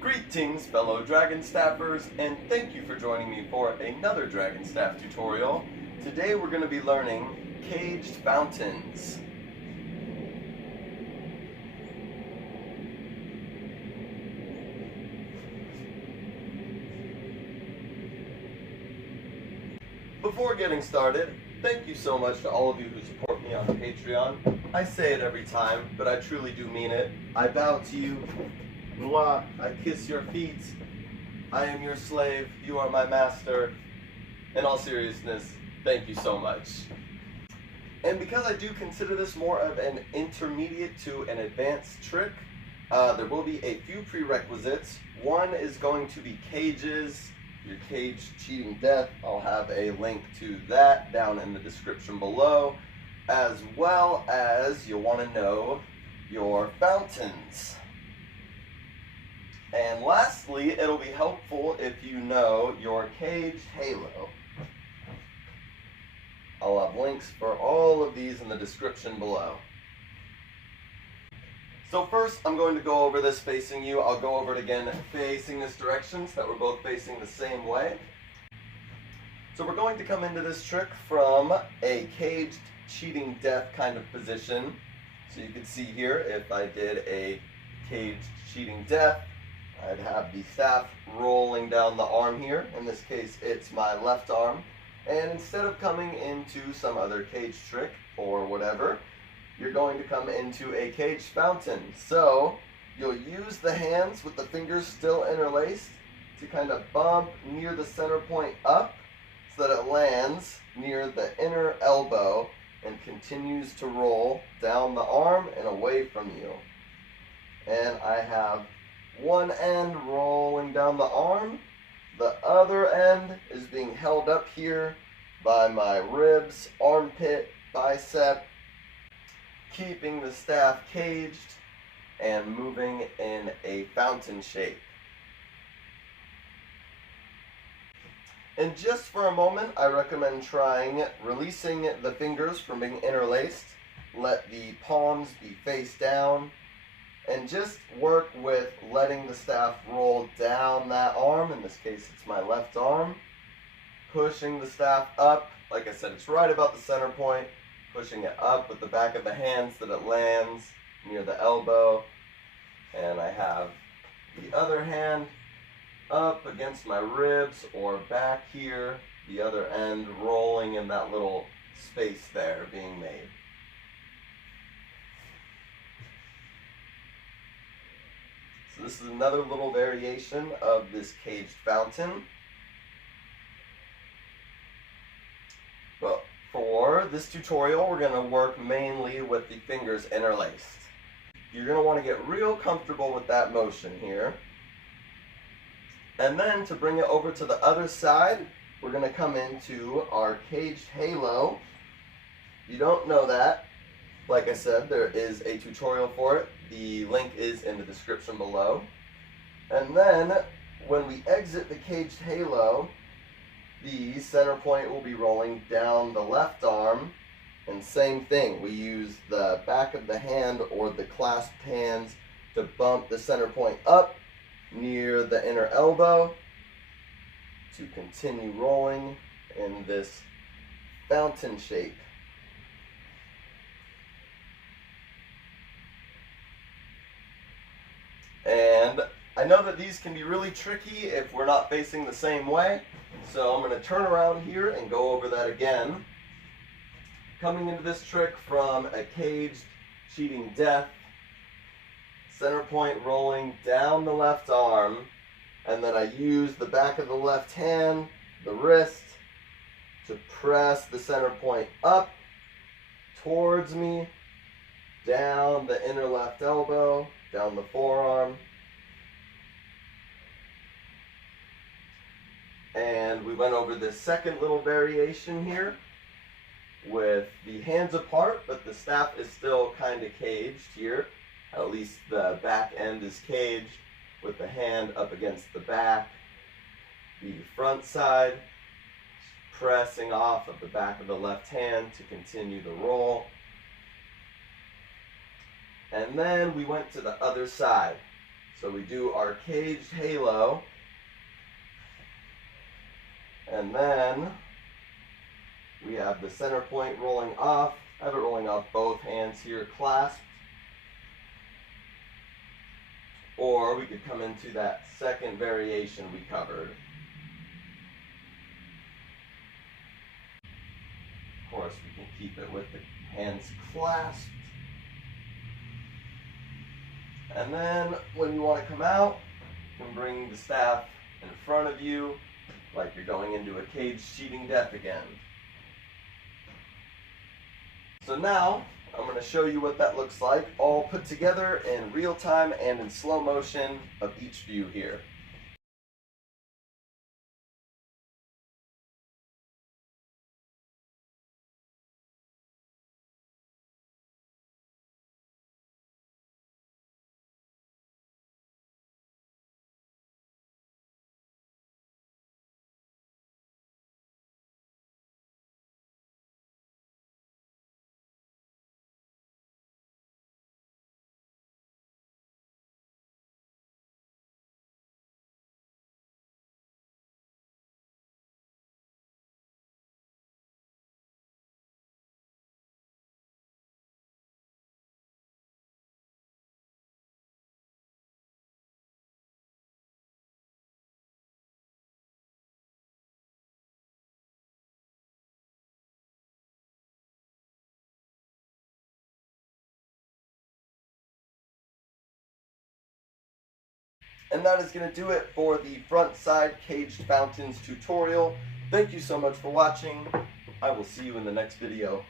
Greetings, fellow Dragonstaffers, and thank you for joining me for another Dragonstaff tutorial. Today we're going to be learning caged fountains. Before getting started, thank you so much to all of you who support me on Patreon. I say it every time, but I truly do mean it. I bow to you. Mwah, I kiss your feet. I am your slave. You are my master. In all seriousness, thank you so much. And because I do consider this more of an intermediate to an advanced trick, there will be a few prerequisites. One is going to be cages. Your cage cheating death. I'll have a link to that down in the description below, as well as you'll want to know your fountains. And lastly, it'll be helpful if you know your caged halo. I'll have links for all of these in the description below. So first, I'm going to go over this facing you. I'll go over it again facing this direction so that we're both facing the same way. So we're going to come into this trick from a caged cheating death kind of position. So you can see here, if I did a caged cheating death, I'd have the staff rolling down the arm here. In this case, it's my left arm. And instead of coming into some other cage trick or whatever, you're going to come into a caged fountain. So you'll use the hands with the fingers still interlaced to kind of bump near the center point up so that it lands near the inner elbow and continues to roll down the arm and away from you. And I have one end rolling down the arm, the other end is being held up here by my ribs, armpit, bicep, keeping the staff caged and moving in a fountain shape. And just for a moment, I recommend trying releasing the fingers from being interlaced. Let the palms be face down. And just work with letting the staff roll down that arm. In this case, it's my left arm. Pushing the staff up. Like I said, it's right about the center point. Pushing it up with the back of the hands so that it lands near the elbow. And I have the other hand up against my ribs or back here. The other end rolling in that little space there being made. So this is another little variation of this caged fountain. But for this tutorial, we're going to work mainly with the fingers interlaced. You're going to want to get real comfortable with that motion here. And then to bring it over to the other side, we're going to come into our caged halo. If you don't know that, like I said, there is a tutorial for it. The link is in the description below. And then, when we exit the caged halo, the center point will be rolling down the left arm. And same thing, we use the back of the hand or the clasped hands to bump the center point up near the inner elbow to continue rolling in this fountain shape. And I know that these can be really tricky if we're not facing the same way. So I'm going to turn around here and go over that again. Coming into this trick from a caged cheating death. Center point rolling down the left arm. And then I use the back of the left hand, the wrist, to press the center point up towards me, down the inner left elbow, down the forearm. And we went over this second little variation here with the hands apart, but the staff is still kind of caged here. At least the back end is caged with the hand up against the back. The front side, pressing off of the back of the left hand to continue the roll. And then we went to the other side. So we do our caged halo. And then we have the center point rolling off. I have it rolling off both hands here clasped. Or we could come into that second variation we covered. Of course, we can keep it with the hands clasped. And then when you want to come out, you can bring the staff in front of you like you're going into a caged cheating death again. So now, I'm going to show you what that looks like, all put together in real time and in slow motion of each view here. And that is going to do it for the front side caged fountains tutorial. Thank you so much for watching. I will see you in the next video.